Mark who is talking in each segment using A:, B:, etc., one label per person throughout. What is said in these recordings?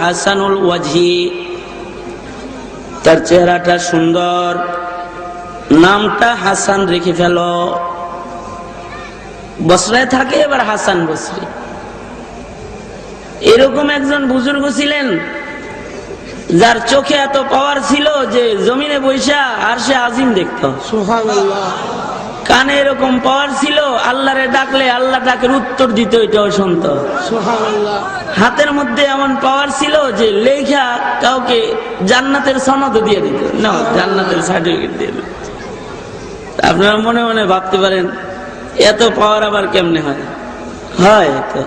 A: হাসানুল তার চেহারাটা সুন্দর। নামটা হাসান রেখে ফেল। বসরায় থাকে এবার হাসান বসরি। এরকম একজন বুজুর্গ ছিলেন, যার চোখে এত পাওয়ার ছিল যে জমিনে বৈশা আর সে আজিম দেখত। কানে এরকম পাওয়ার ছিল আল্লাহরে ডাকলে আল্লাহ ডাকের উত্তর দিত এটাও শুনত হাতের মধ্যে এমন পাওয়ার ছিল যে লেখা কাউকে জান্নাতের সনদ দিয়ে দিত। না জান্নাতের সার্টিফিকেট দিয়ে দিত। আপনারা মনে মনে ভাবতে পারেন এত পাওয়ার আবার কেমনে হয়? হয় তো।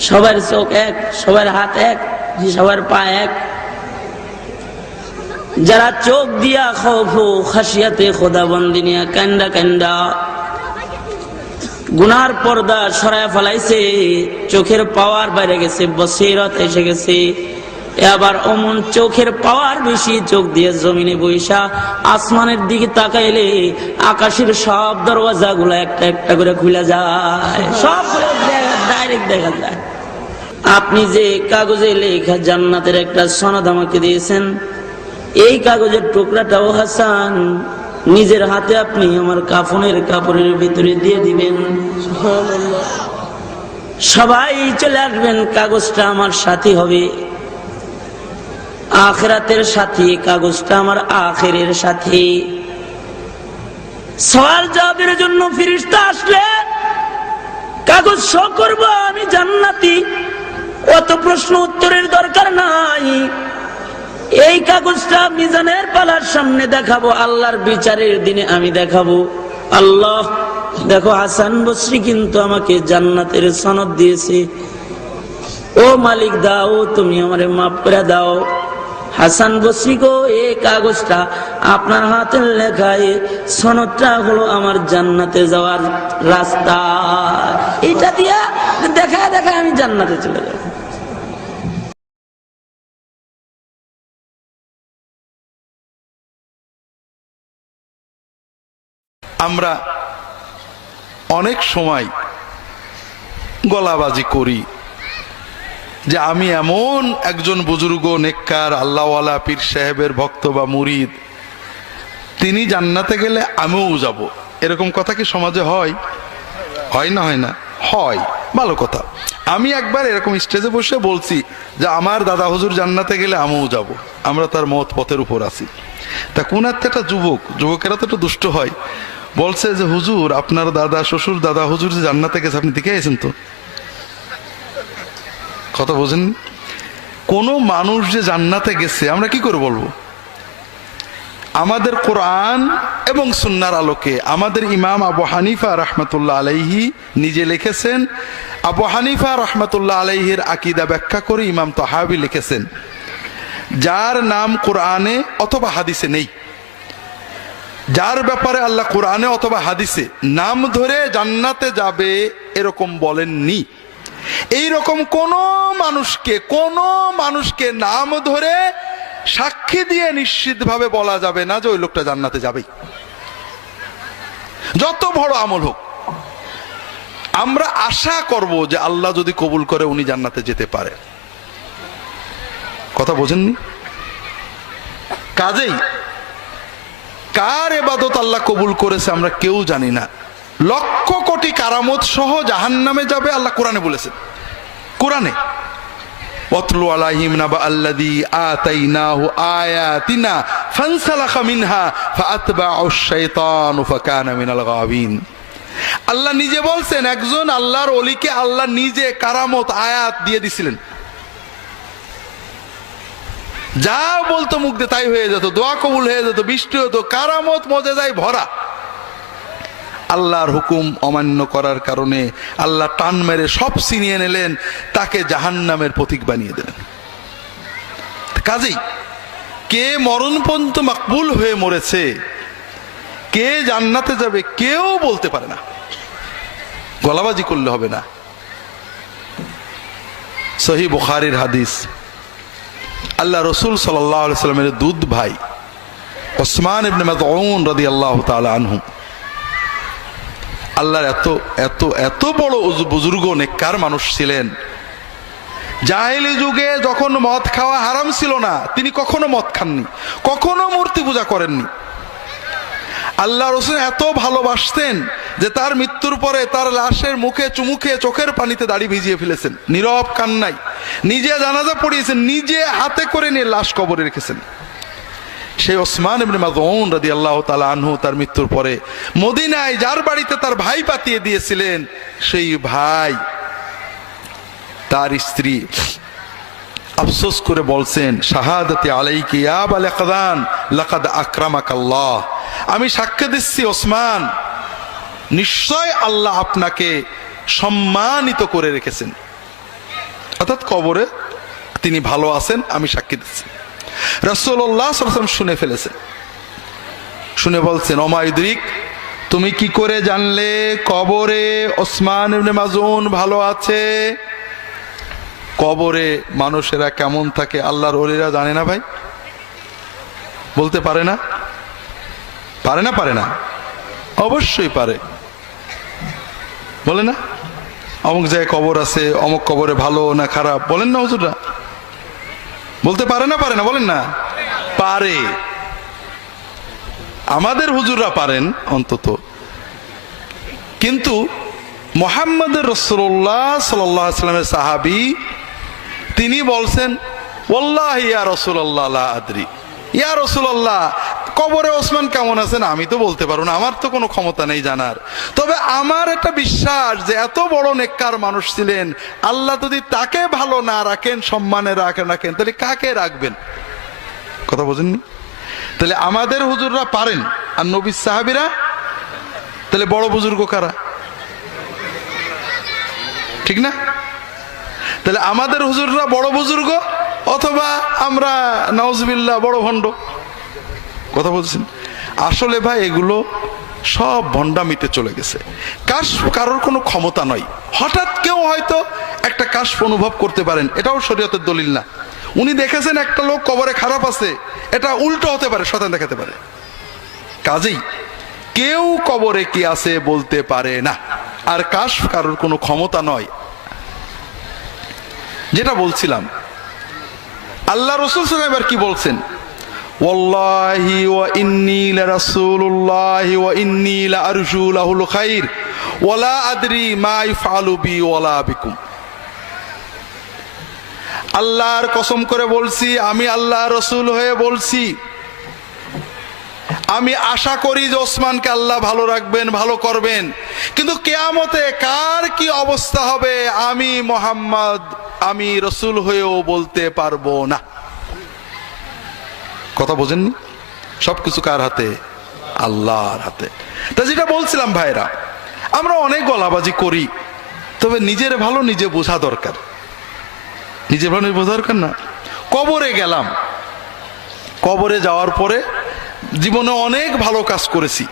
A: সবার চোখ এক সবার হাত এক সবার পা এক। যারা চোখ দিয়া খৌফু খাসিয়াতে খোদা বন্দিনিয়া কান্দা কান্দা গুনার পর্দা সরায় ফেলাইছে, চোখের পাওয়ার বাইরে গেছে, বসিরত এসে গেছে। আবার অমন চোখের পাওয়ার বেশি, চোখ দিয়ে জমিনে বৈশা আসমানের দিকে তাকাইলে আকাশের সব দরওয়াজা গুলো একটা একটা করে খুলে যায়। সব ডাইরেক্ট দেখা যায়। আপনি যে কাগজে লেখা জান্নাতের একটা সনদ আমাকে দিয়েছেন এই কাগজের টুকরাটাও হাসান। নিজের হাতে আপনি আমার কাফনের কাপড়ের ভিতরে দিয়ে দিবেন। সবাই চলে আসবেন, কাগজটা আমার সাথী হবে। আখরাতের সাথী, কাগজটা আমার আখেরের সাথী। সওয়াল জবাবের জন্য ফিরিস্তা আসলে, কাগজ শ করব আমি জান্নাতি। অত প্রশ্ন উত্তরের দরকার নাই। এই কাগজটা মিজানের পালার সামনে দেখাবো, আল্লাহর বিচারের দিনে আমি দেখাবো। আল্লাহ, দেখো হাসান বসরি কিন্তু আমাকে জান্নাতের সনদ দিয়েছে। ও মালিক দাও, তুমি আমারে মাফ করে দাও। হাসান বসরি গো এই কাগজটা আপনার হাতের লেখায়, সনদটা হলো আমার জান্নাতে যাওয়ার রাস্তা। এটা দিয়া দেখা দেখা আমি জান্নাতে চলে যাব।
B: আমরা অনেক সময় গলাবাজি করি যে আমি এমন একজন বুজুর্গ, নেককার, আল্লাহওয়ালা, পীর সাহেবের ভক্ত বা মুরিদ, তিনি জান্নাতে গেলে আমিও যাব। এরকম কথা কি সমাজে হয়? হয় না হয় না? হয়। ভালো কথা। আমি একবার এরকম স্টেজে বসে বলছি যে আমার দাদা হুজুর জান্নাতে গেলে আমিও যাব। আমরা তার মত পথের উপর আছি। তা কোন একটা যুবক, যুবকেরা তো একটু দুষ্ট হয়। বলছে যে, হুজুর, আপনার দাদা, শ্বশুর দাদা হুজুর যে জান্নাতে গেছে, আপনি দেখে আছেন তো? কথা বোঝেন কোন মানুষ যে জান্নাতে গেছে, আমরা কি করে বলব? আমাদের কোরআন এবং সুন্নার আলোকে আমাদের ইমাম আবু হানিফা রহমতুল্লাহ আলাইহি নিজে লিখেছেন, আবু হানিফা রহমতুল্লাহ আলাইহির আকিদা ব্যাখ্যা করে ইমাম তহাবি লিখেছেন, যার নাম কোরআনে অথবা হাদিসে নেই। যার ব্যাপারে আল্লাহ কোরআনে অথবা হাদিসে নাম ধরে জান্নাতে যাবে এরকম বলেননি। এই রকম কোন মানুষকে কোন মানুষকে নাম ধরে সাক্ষী দিয়ে নিশ্চিতভাবে বলা যাবে না যে ওই লোকটা জান্নাতে যাবেই। যত বড় আমল হোক, আমরা আশা করব যে আল্লাহ যদি কবুল করে উনি জান্নাতে যেতে পারে। কথা বোঝেননি? কাজেই কার এবাদত আল্লাহ কবুল করেছে আমরা কেউ জানি না। লক্ষ কোটি কারামত সহ জাহান নামে যাবে আল্লাহ কোরআনে বলেছেন। কোরআনে আয়াতিনা আল্লাহ নিজে বলছেন, একজন আল্লাহর অলিকে আল্লাহ নিজে কারামত, আয়াত দিয়ে দিছিলেন। যা বলতো মুখ দিয়ে তাই হয়ে যেত, দোয়া কবুল হয়ে যেত, বৃষ্টি হতো, কারামত মজে যায় ভরা। আল্লাহর হুকুম অমান্য করার কারণে আল্লাহ টান মেরে সব ছিনিয়ে নিলেন, তাকে জাহান্নামের প্রতীক বানিয়ে দিলেন। কাজেই কে মরণ পর্যন্ত মাকবুল হয়ে মরেছে, কে জান্নাতে যাবে কেউ বলতে পারে না। গলাবাজি করলে হবে না। সহি বুখারির হাদিস। আল্লাহ রসুল সাল্লামের দুধ ভাই ওসমান ইবনে আল্লাহর এত এত এত বড় বুজুর্গ, নেককার মানুষ ছিলেন। জাহেলি যুগে যখন মদ খাওয়া হারাম ছিল না, তিনি কখনো মদ খাননি, কখনো মূর্তি পূজা করেননি। আল্লাহ রসুল এত ভালোবাসতেন যে তার মৃত্যুর পরে তার লাশের মুখে চুমুখে চোখের পানিতে দাড়ি ভিজিয়ে ফেলেছেন। নীরব কান্নাই নিজে জানাজা পড়িয়েছেন, নিজে হাতে করে নিয়ে লাশ কবরে রেখেছেন। সেই ওসমান ইবনে মাযউন রাদিয়াল্লাহু তাআলা আনহু তার মৃত্যুর পরে মদিনায় যার বাড়িতে তার ভাই পাতিয়ে দিয়েছিলেন, সেই ভাই, তার স্ত্রী। আফসোস করে বলছেন, শাহাদাতে আলাইকি ইয়া বালাকাদান, লাকাদ আকরামাকাল্লাহ। আমি সাক্ষ্য দিচ্ছি, ওসমান, নিশ্চয় আল্লাহ আপনাকে সম্মানিত করে রেখেছেন। অর্থাৎ কবরে তিনি ভালো আছেন, আমি সাক্ষী দিচ্ছি। রসুল্লাহ সাল্লাম শুনে ফেলেছেন। শুনে বলছেন অমায়ুদ্রিক তুমি কি করে জানলে কবরে ওসমান ইবনে মাজুন ভালো আছে? কবরে মানুষেরা কেমন থাকে আল্লাহর ওলিরা জানে না ভাই? বলতে পারে না? পারে না পারে না? অবশ্যই পারে। বলে না? অমুক জায়গায় কবর আছে, অমুক কবরে ভালো না খারাপ? বলেন না হুজুররা। বলতে পারে না পারে না, বলেন না? পারে। আমাদের হুজুররা পারেন অন্তত। কিন্তু মোহাম্মদ রসুল্লাহ সাল্লামের সাহাবি তিনি বলছেন, ওল্লাহ ইয়া রসুল্লাহ আদরি। ইয়া রসুল্লাহ কবরে ওসমান কেমন আছেন? আমি তো বলতে পারব না, আমার তো কোনো ক্ষমতা নেই জানার। তবে আমার একটা বিশ্বাস যে এত বড় নেককার মানুষ ছিলেন, আল্লাহ যদি তাকে ভালো না রাখেন, সম্মানে রাখেন রাখেন তাহলে কাকে রাখবেন? কথা বোঝেননি? তাহলে আমাদের হুজুররা পারেন, আর নবী সাহাবিরা? তাহলে বড় বুজুর্গ কারা? ঠিক না? তাহলে আমাদের হুজুররা বড় বুজুর্গ অথবা আমরা নওয়াজবিল্লাহ বড় ভণ্ড? কথা বলছেন? আসলে ভাই, এগুলো সব ভণ্ডামিতে চলে গেছে। কাশ কারোর কোনো ক্ষমতা নয় হঠাৎ কেউ হয়তো একটা কাশ অনুভব করতে পারেন, এটাও শরীয়তের দলিল না। উনি দেখেছেন একটা লোক কবরে খারাপ আছে, এটা উল্টো হতে পারে শতান দেখাতে পারে। কাজেই কেউ কবরে কি আছে বলতে পারে না। আর কাশ কারোর কোনো ক্ষমতা নয়। যেটা বলছিলাম। আল্লাহ রসুল সাল্লাম এবার কি বলছেন? ওয়া খাইর আদরি ওয়ালা আল্লাহর কসম করে বলছি, আমি আল্লাহ রসুল হয়ে বলছি। আমি আশা করি যে ওসমানকে আল্লাহ ভালো রাখবেন, ভালো করবেন। কিন্তু কেয়ামতে কার কি অবস্থা হবে, আমি মোহাম্মদ আমি রসুল হয়েও বলতে পারব না। কথা বোঝেননি? সবকিছু কার হাতে? আল্লাহর হাতে। তা যেটা বলছিলাম ভাইরা, আমরা অনেক গলাবাজি করি, তবে নিজের ভালো নিজে বোঝা দরকার। নিজের ভালো বোঝা দরকার না। কবরে গেলাম। কবরে যাওয়ার পরে জীবনে অনেক ভালো কাজ করেছি।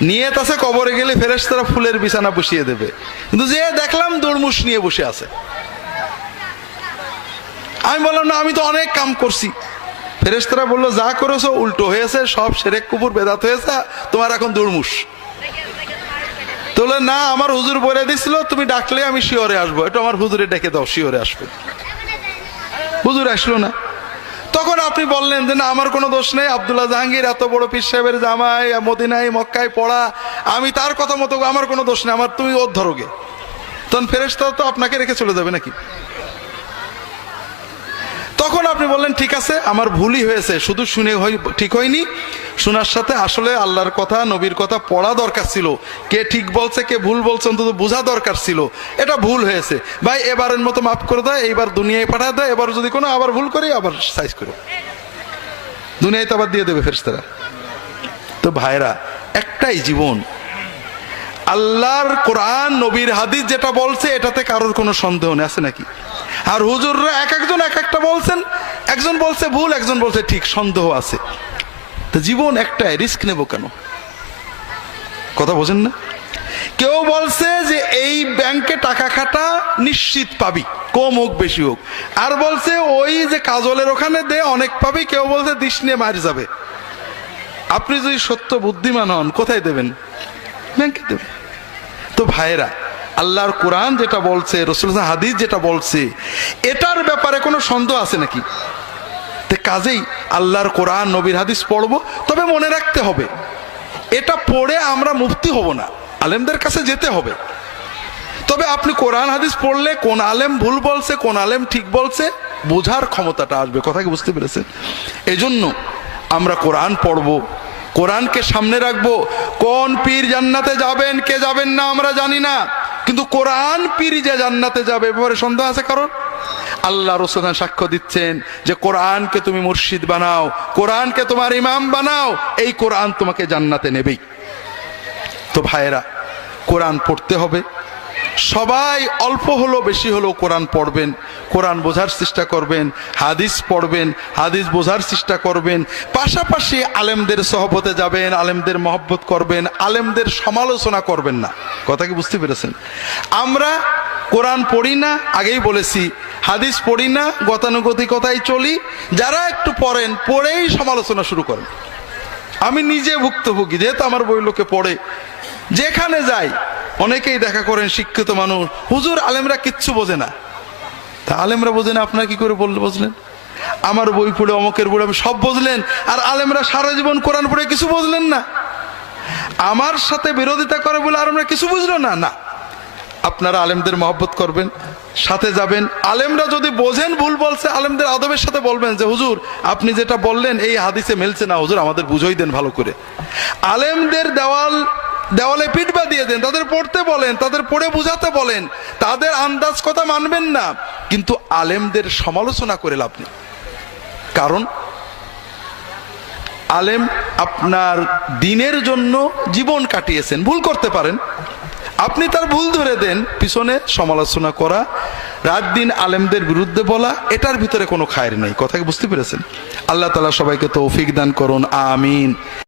B: নিয়ত আছে কবরে গেলে ফেরেশতারা ফুলের বিছানা বসিয়ে দেবে। কিন্তু যে দেখলাম দৌড়মুশ নিয়ে বসে আছে। আমি বললাম, না, আমি তো অনেক কাম করছি। ফেরেশতারা বলল, যা করেছ উল্টো হয়েছে, সব সেরেক কুপুর বেদাত হয়েছে, তোমার এখন দুর্মুষ। তোলে না, আমার হুজুর বলে দিছিল, তুমি ডাকলে আমি শিওরে আসব। এটা আমার হুজুরে ডেকে দাও, শিওরে আসবে। হুজুর আসলো না। তখন আপনি বললেন যে, না, আমার কোনো দোষ নেই, আবদুল্লাহ জাহাঙ্গীর এত বড় পীর সাহেবের জামাই মদিনাই মক্কায় পড়া, আমি তার কথা মতো আমার কোনো দোষ নেই, আমার তুমি ওর ধরোগে তখন ফেরেশতা তো আপনাকে রেখে চলে যাবে নাকি? তখন আপনি বললেন, ঠিক আছে, আমার ভুলই হয়েছে, শুধু শুনে ঠিক হয়নি। শোনার সাথে আসলে আল্লাহর কথা, নবীর কথা পড়া দরকার ছিল। কে ঠিক বলছে, কে ভুল বলছে, অন্তত বোঝা দরকার ছিল। এটা ভুল হয়েছে। ভাই, এবারের মতো মাফ করে দেয় এইবার দুনিয়ায় পাঠা দেয় এবার যদি কোনো আবার ভুল করি, আবার সাইজ করো। দুনিয়ায় তো আবার দিয়ে দেবে ফেরেশতারা। তো ভাইরা, একটাই জীবন। আল্লাহর কোরআন, নবীর হাদিস যেটা বলছে, এটাতে কারোর কোনো সন্দেহ নেই, আছে নাকি? আর হুজুররা এক একজন এক একটা বলছেন, একজন বলছে ভুল, একজন বলছে ঠিক, সন্দেহ আছে। তো জীবন একটাই, রিস্ক নেব কেন? কথা বোঝেন না? কেউ বলছে যে এই ব্যাংকে টাকা খাটা নিশ্চিত পাবি, কম হোক, বেশি হোক। আর বলছে ওই যে কাজলের ওখানে দে, অনেক পাবি, কেউ বলছে দিস নিয়ে মার যাবে। আপনি যদি সত্য বুদ্ধিমান হন, কোথায় দেবেন? ব্যাংকে দেবেন। তো ভাইরা আল্লাহর কোরআন যেটা বলছে রসুল হাদিস যেটা বলছে, এটার ব্যাপারে কোনো সন্দেহ আছে নাকি? কাজেই আল্লাহর কোরআন, নবীর হাদিস পড়ব, তবে মনে রাখতে হবে, এটা পড়ে আমরা মুক্তি হব না, আলেমদের কাছে যেতে হবে। তবে আপনি কোরআন, হাদিস পড়লে কোন আলেম ভুল বলছে, কোন আলেম ঠিক বলছে, বোঝার ক্ষমতাটা আসবে। কথা কি বুঝতে পেরেছেন? এজন্য আমরা কোরআন পড়ব, কোরআনকে সামনে রাখব, কোন পীর জান্নাতে যাবেন, কে যাবেন না আমরা জানি না। কিন্তু কোরআন যে জান্নাতে যাবে এবারে সন্দেহ আছে কারণ? আল্লাহ রসুল সাক্ষ্য দিচ্ছেন যে কোরআনকে তুমি মুর্শিদ বানাও, কোরআনকে তোমার ইমাম বানাও, এই কোরআন তোমাকে জান্নাতে নেবেই। তো ভাইয়েরা, কোরআন পড়তে হবে সবাই অল্প হলো বেশি হলো কোরআন পড়বেন, কোরআন বোঝার চেষ্টা করবেন, হাদিস পড়বেন, হাদিস বোঝার চেষ্টা করবেন, পাশাপাশি আলেমদের সহবতে যাবেন, আলেমদের মহব্বত করবেন, আলেমদের সমালোচনা করবেন না। কথা কি বুঝতে পেরেছেন? আমরা কোরআন পড়ি না, আগেই বলেছি, হাদিস পড়ি না গতানুগতিকতায় চলি, যারা একটু পড়েন, পড়েই সমালোচনা শুরু করেন। আমি নিজে ভুক্তভোগী, যেহেতু আমার বই লোকে পড়ে, যেখানে যাই অনেকেই দেখা করেন শিক্ষিত মানুষ। হুজুর, আলেমরা কিচ্ছু বোঝে না। তা আলেমরা বোঝে না, আপনার কি করে বললে বুঝলেন? আমার বই পড়ে, অমকের বই আমি সব বুঝলেন। আর আলেমরা সারা জীবন কোরআন পড়ে, কিছু বুঝলেন না। আমার সাথে বিরোধিতা করে বলে আর কিছু বুঝলো না? না। আপনারা আলেমদের মহব্বত করবেন, সাথে যাবেন। আলেমরা যদি বোঝেন ভুল বলছে, আলেমদের আদবের সাথে বলবেন যে, হুজুর, আপনি যেটা বললেন, এই হাদিসে মেলছে না। হুজুর, আমাদের বুঝোই দেন ভালো করে। আলেমদের দেওয়াল দেওয়ালে পিঠবা দিয়ে দেন, তাদের পড়তে বলেন, তাদের পড়ে বুঝাতে বলেন, তাদের আন্দাজ কথা মানবেন না। কিন্তু আলেমদের সমালোচনা করে লাভ নেই। কারণ আলেম আপনার দিনের জন্য জীবন কাটিয়েছেন, ভুল করতে পারেন। আপনি তার ভুল ধরে দেন, পিছনে সমালোচনা করা, রাত দিন আলেমদের বিরুদ্ধে বলা, এটার ভিতরে কোনো খায়ের নেই। কথা কি বুঝতে পেরেছেন? আল্লাহ তালা সবাইকে তৌফিক দান করুন, আমিন।